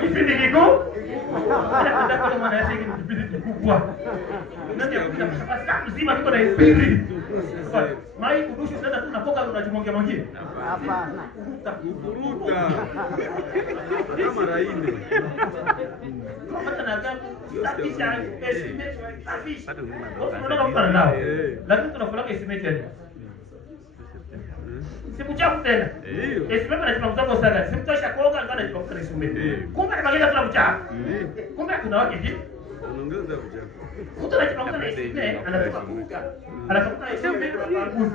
Kipindi kikuu. Ndio kwa maana yake ni kipindi kikubwa. Ndio kwa mzima niko na kipindi. Mai kudushu sasa tunapoka unajimongea mwingine. Hapana. Kukuruta. Kama raine. Hata na gapo tapisha estimate tapisha. Unataka kupana nao. Lakini tunafanya estimate yani. Siku chafu tena. Estimate na tunataka sana. Siku tosha kuoga ngana tunataka estimate. Kumbe kama kila mchafu. Kumbe kuna wake hivi. Unaongeza uchafu. Mtu anachukua na estimate anatoka kuka. Anatoka estimate kwa kuzi.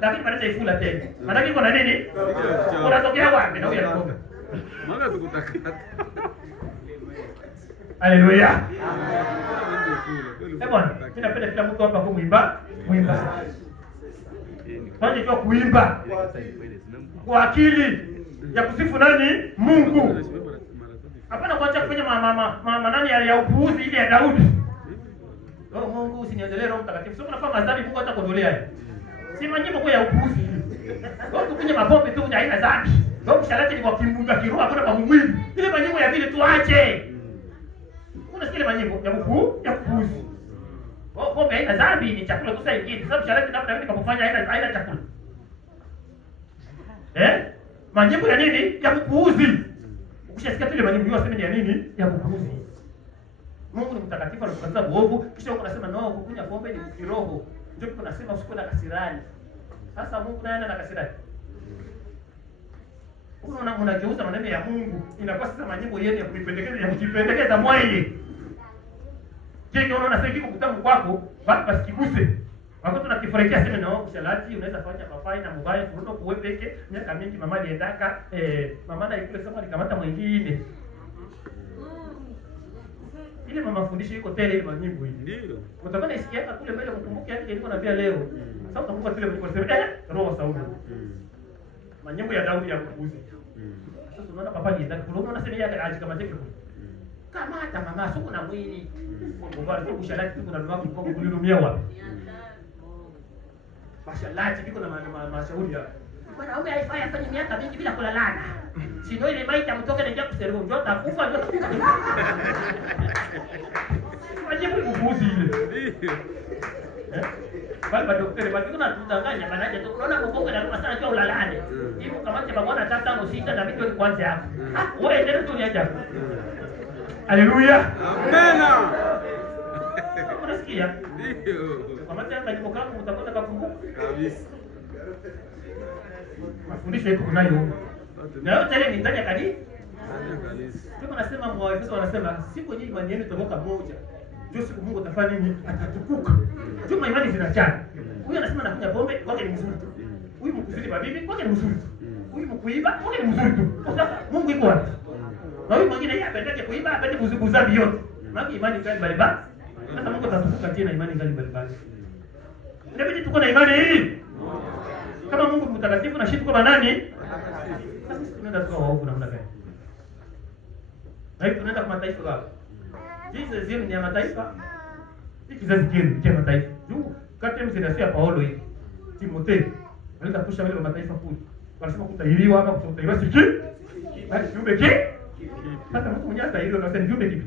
Lakini baada ya ifula tena. Maana iko na nini? Unatokea wapi na huyo anakoga? Maana tukutakata. Haleluya. Bwana, mimi napenda kila mtu hapa kuimba. Kwanza jua kuimba kwa akili ya kusifu nani? Mungu. Hapana kuacha kufanya mama nani ya upuuzi ile ya Daudi. Oh Mungu usiniondolee Roho Mtakatifu. Sio unafanya madhambi Mungu hata kuondolea. Si manyimbo kwa ya upuuzi ile. Wao tukunye mapombe tu haina dhambi. Wao kushalati ni kwa kimbunga kiroho hakuna kwa mwili. Ile manyimbo ya vile tuache. Kuna zile manyimbo ya upuuzi. Wao pombe haina dhambi ni chakula tu sasa ingine. Sababu shalati namna gani kufanya haina chakula. Manyimbo ya nini? Ya upuuzi. Ukishasikia ile manyimbo yao sema ni ya nini? Ya upuuzi. Mungu ni mtakatifu anakukataza uovu, kisha uko unasema no, kukunya pombe ni kiroho. Ndio uko unasema usikue na kasirani. Sasa Mungu naye ana kasirani. Unageuza maneno ya Mungu, inakuwa sasa manyimbo yenu ya kujipendekeza mwenyewe. Kile unaona sasa kiko kutamu kwako, basi kiguse. Wakati tunakifurahia sema no, kushalati unaweza fanya papai na mobile kuruto kuwepeke, miaka mingi mama aliendaka, mama na ikule kama alikamata mwingine. Ile mama fundisho iko tele ile manyimbo hii. Ndio. Utakuwa nasikia kule mbele mkumbuke yake ilikuwa naambia leo. Sasa utakumbuka kile mliposema roho Sauli. Manyimbo ya Daudi ya kuuzi. Sasa unaona papa alienda kule unaona sema yake ajikamata kule. Kama hata mama sio kuna mwili. Mbona tu kushalati tu kuna mama kwa kulirumia wapi? Mashalati biko na mashauri ya. Mwanaume haifai afanye miaka mingi bila kulalana. Sio ile maiti amtoke na njia kuseru ndio atakufa ndio. Majibu kubuzi ile. Bali daktari bali kuna tutanganya banaje tu unaona mbongo na kuna sana kwa ulalane. Hivi kama cha bwana tata no sita na vitu kwanza hapo. Wewe ndio tu niacha. Haleluya. Amena. Unasikia? Ndio. Kama tata yuko kama utakwenda kukumbuka. Kabisa. Mafundisho yako kunayo. Na yote ile ni ndani ya kanisa. Kanisa. Kama nasema Waefeso wanasema siku nyingi imani yenu itakuwa moja. Ndio siku Mungu atafanya nini? Atatukuka. Juma imani zinachana. Huyu anasema anakunywa pombe, kwake ni mzuri tu. Huyu mkuzidi mabibi, kwake ni mzuri tu. Huyu mkuiba, kwake ni mzuri tu. Sasa Mungu iko wapi? Na huyu mwingine yeye apendeke kuiba, apende kuzibuza yote. Maana imani kali balibali. Sasa Mungu atatukuka tena imani kali balibali. Inabidi tuko na imani hii. Kama Mungu mtakatifu na shirika kwa nani? Sasa tunaenda kwa waovu namna gani? Na hivi tunaenda kwa mataifa gapi? Jesus yeye ni ya mataifa. Hiki kizazi kile cha mataifa. Juu kati ya mzee ya Paulo hivi. Timotheo anaenda kusha wale wa mataifa kule. Wanasema kutahiriwa hapa kutahiriwa siki. Bali kiumbe ki? Sasa mtu mwenye atahiriwa na sasa kiumbe kipi?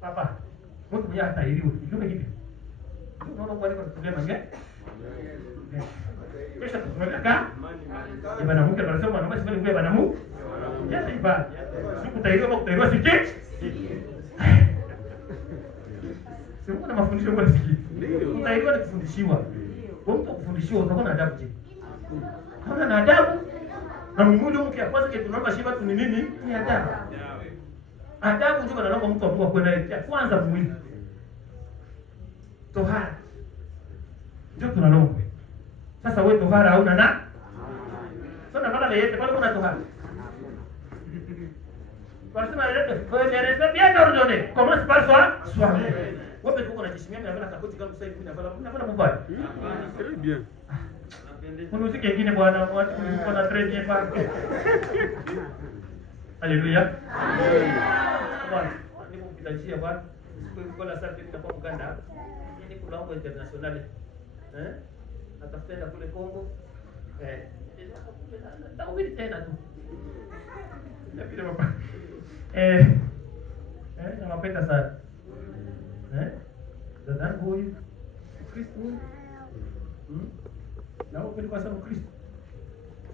Papa, mtu mwenye atahiriwa kiumbe kipi? Unaona kwa nini problema gani? Kisha tunaona bwana mke anasema mwanaume sivyo nguo bwana mke. Yeye iba. Siku kutahiriwa siki. Sio kuna mafundisho kwa siki. Kutahiriwa ni kufundishiwa. Kwa mtu kufundishiwa utakuwa na adabu je? Kama na adabu na Mungu mke kwanza kitu tunaomba shiba tu ni nini? Ni adabu. Adabu ndio anaomba mtu ambaye kwenda kwanza mwili. Tohara. Ndio tunalomba. Sasa wewe tohara hauna na? Sasa kama na yeye pale kuna tohara. Wanasema leo wewe respect bien ordonné. Commence par soi. Wewe tuko na jishimia na bana kakoti kama sasa hivi na mbaya. Très bien. Kuna muziki mwingine bwana watu kulikuwa na trend hapa. Haleluya. Bwana, niko kupitia bwana. Kwa la sasa nitakuwa Uganda. Ni kuna international. Atafuta kule Kongo. Nitahubiri tena tu. Ndio papa. Nawapenda sana. Dadangu huyu Kristo huyu. Na wewe kwa sababu Kristo.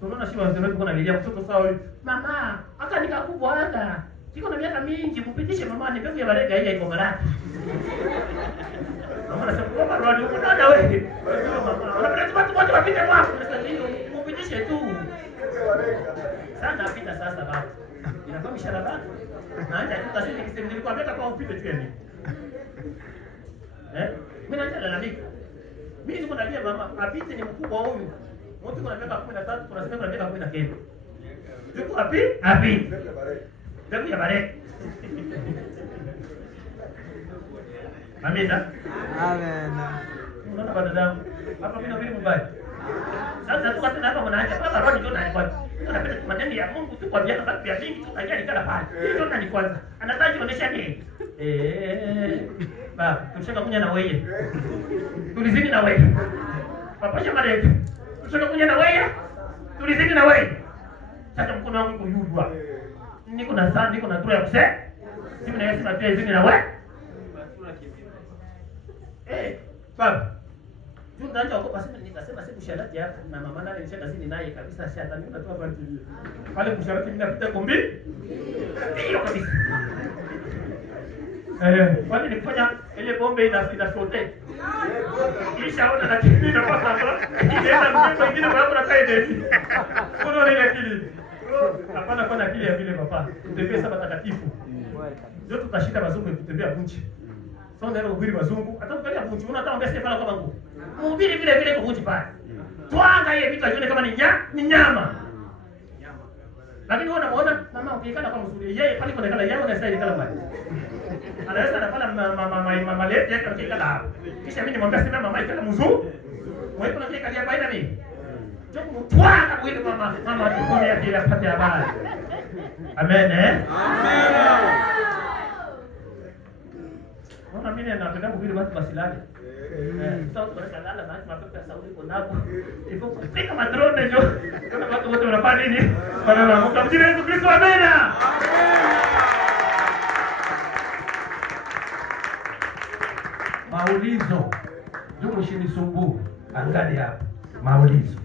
Tunaona si wazee tuko na lilia mtoto sawa huyu. Mama, hata nikakubwa hata. Siko na miaka mingi, mpitishe mama ni mbegu ya barega hii iko baraka. Mama anasema kwa roho huko na wewe. Unapenda watu wote wapite kwako, mpitishe tu. Sana apita sasa baba. Inakuwa mishahara baba. Naanza tukasema kisema nilikwambia kwa upite tu yani. Mimi naanza lalamika. Mimi niko nalia mama, apite ni mkubwa huyu. Mtu kuna miaka 13, tunasema kuna miaka 19. Yuko wapi? Api. Mbegu ya baraka. Amina. Amen. Unaona baba zangu. Hapa mimi nabidi mbaya. Sasa tukatana hapa mnaanza baba roho ndio nani tunapenda maneno ya Mungu tu kwa viatu vya vingi tu kaja nikala pale. Hiyo ndio nani kwanza. Anataka kuonesha nini? Baba, tushaka kunya na wewe. Tulizini na wewe. Papa chama letu. Tushaka kunya na wewe. Tulizini na wewe. Sasa mkono wangu yudwa. Niko na saa, niko na tura ya kuse. Simu na Yesu na pia izini na wewe. Baba. Tunaacha huko basi nikasema siku sharati hapa na mama nani nishaka zini naye kabisa shata mimi natoa kwa TV. Pale kusharati mimi napita kombi. Hiyo kabisa. Kwani nikifanya ile bombe ina sote. Kisha ona na TV na pasa hapa. Inaenda mtu mwingine kwa hapo na kaide. Kuna ile akili. Hapana kwa akili ya vile papa. Tutembea saba takatifu. Ndio tutashinda bazungu kutembea bunchi. Sasa ndio uhubiri wazungu, hata ukalia bunchi, unataka ongea sema kama nguvu. Mhubiri vile vile kwa bunchi pale. Twanga yeye vitu ajione kama ni nyama. Lakini wewe unaona mama ukikana kwa mzuri, yeye pale kuna kala yao na sasa kala pale. Anaweza anafanya mama lete yake akikala hapo. Kisha mimi nimwambia sema mama ikala mzuri. Wewe kuna kile kalia baina mimi. Joku twanga mwili mama tukone yake ile apate habari. Amen Amen. Ona mimi napenda kuhubiri watu basilale. Sasa tunakalala na mapepo ya Sauli kwa napo. Iko kupika madrone ndio. Kuna watu wote wanafanya nini? Wanaamka mjini Yesu Kristo amena. Maulizo. Ndio mshinisumbue. Angalia hapa. Maulizo.